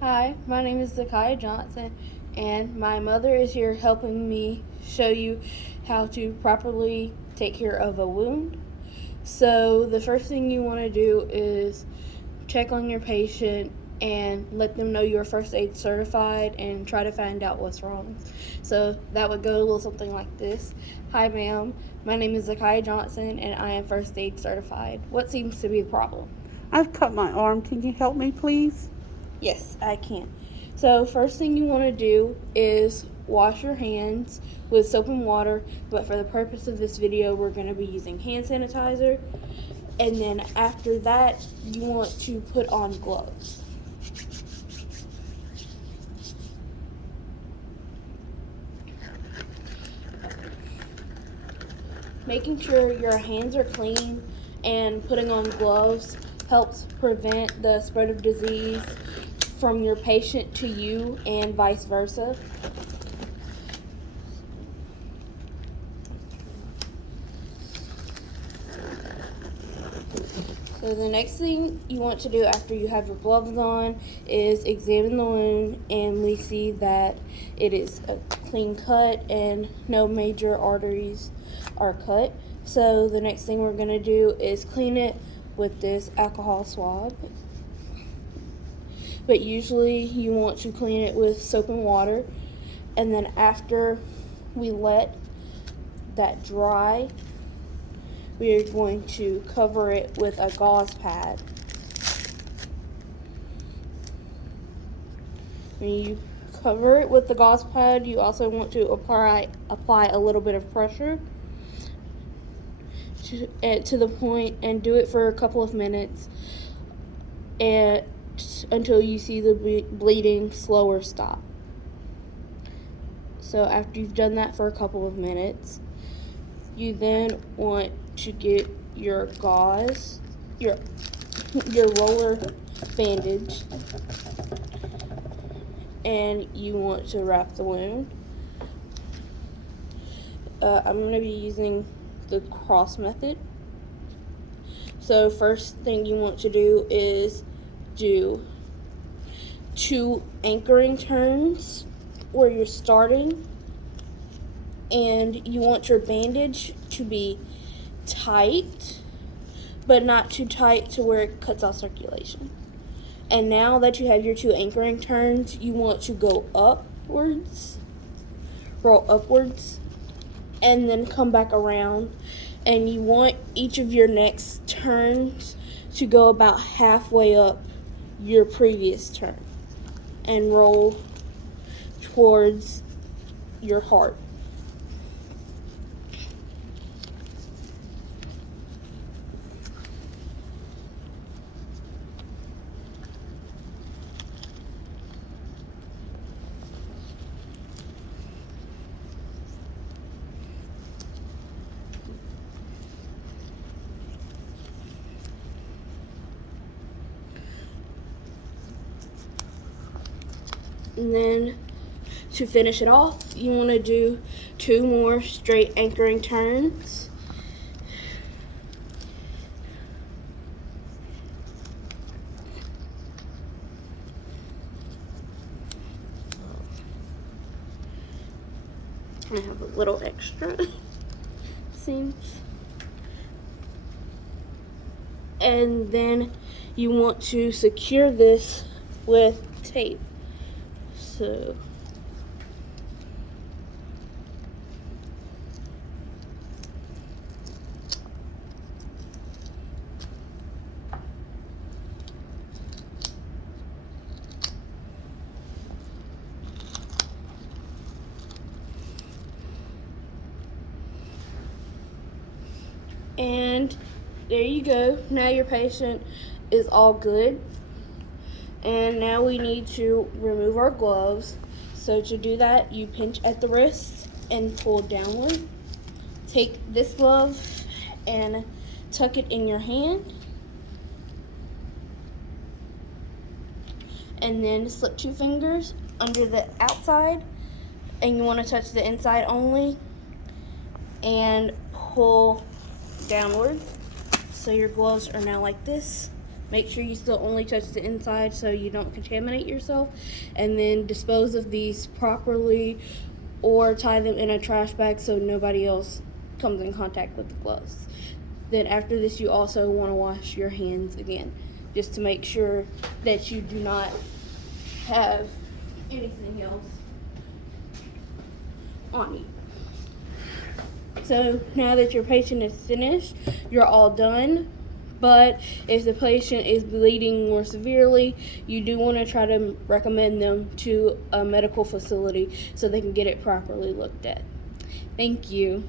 Hi, my name is Zakiah Johnson, and my mother is here helping me show you how to properly take care of a wound. So, the first thing you want to do is check on your patient and let them know you're first aid certified and try to find out what's wrong. So, that would go a little something like this. Hi, ma'am. My name is Zakiah Johnson, and I am first aid certified. What seems to be the problem? I've cut my arm. Can you help me, please? Yes, I can. So, first thing you want to do is wash your hands with soap and water, but for the purpose of this video, we're going to be using hand sanitizer. And then after that, you want to put on gloves. Making sure your hands are clean and putting on gloves helps prevent the spread of disease from your patient to you and vice versa. So the next thing you want to do after you have your gloves on is examine the wound, and we see that it is a clean cut and no major arteries are cut. So the next thing we're going to do is clean it with this alcohol swab. But usually you want to clean it with soap and water, and then after we let that dry, we are going to cover it with a gauze pad. When you cover it with the gauze pad, you also want to apply a little bit of pressure to the point, and do it for a couple of minutes and until you see the bleeding slow or stop. So after you've done that for a couple of minutes, you then want to get your gauze, your roller bandage, and you want to wrap the wound. I'm going to be using the cross method. So first thing you want to do is do 2 anchoring turns where you're starting, and you want your bandage to be tight, but not too tight to where it cuts off circulation. And now that you have your 2 anchoring turns, you want to go upwards, roll upwards, and then come back around. And you want each of your next turns to go about halfway up your previous turn and roll towards your heart. And then to finish it off, you want to do 2 more straight anchoring turns. I have a little extra seams. And then you want to secure this with tape. So and there you go. Now your patient is all good. And now we need to remove our gloves. So to do that, you pinch at the wrist and pull downward. Take this glove and tuck it in your hand. And then slip 2 fingers under the outside, and you want to touch the inside only, and pull downward. So your gloves are now like this. Make sure you still only touch the inside so you don't contaminate yourself, and then dispose of these properly or tie them in a trash bag so nobody else comes in contact with the gloves. Then after this, you also want to wash your hands again, just to make sure that you do not have anything else on you. So now that your patient is finished, you're all done. But if the patient is bleeding more severely, you do want to try to recommend them to a medical facility so they can get it properly looked at. Thank you.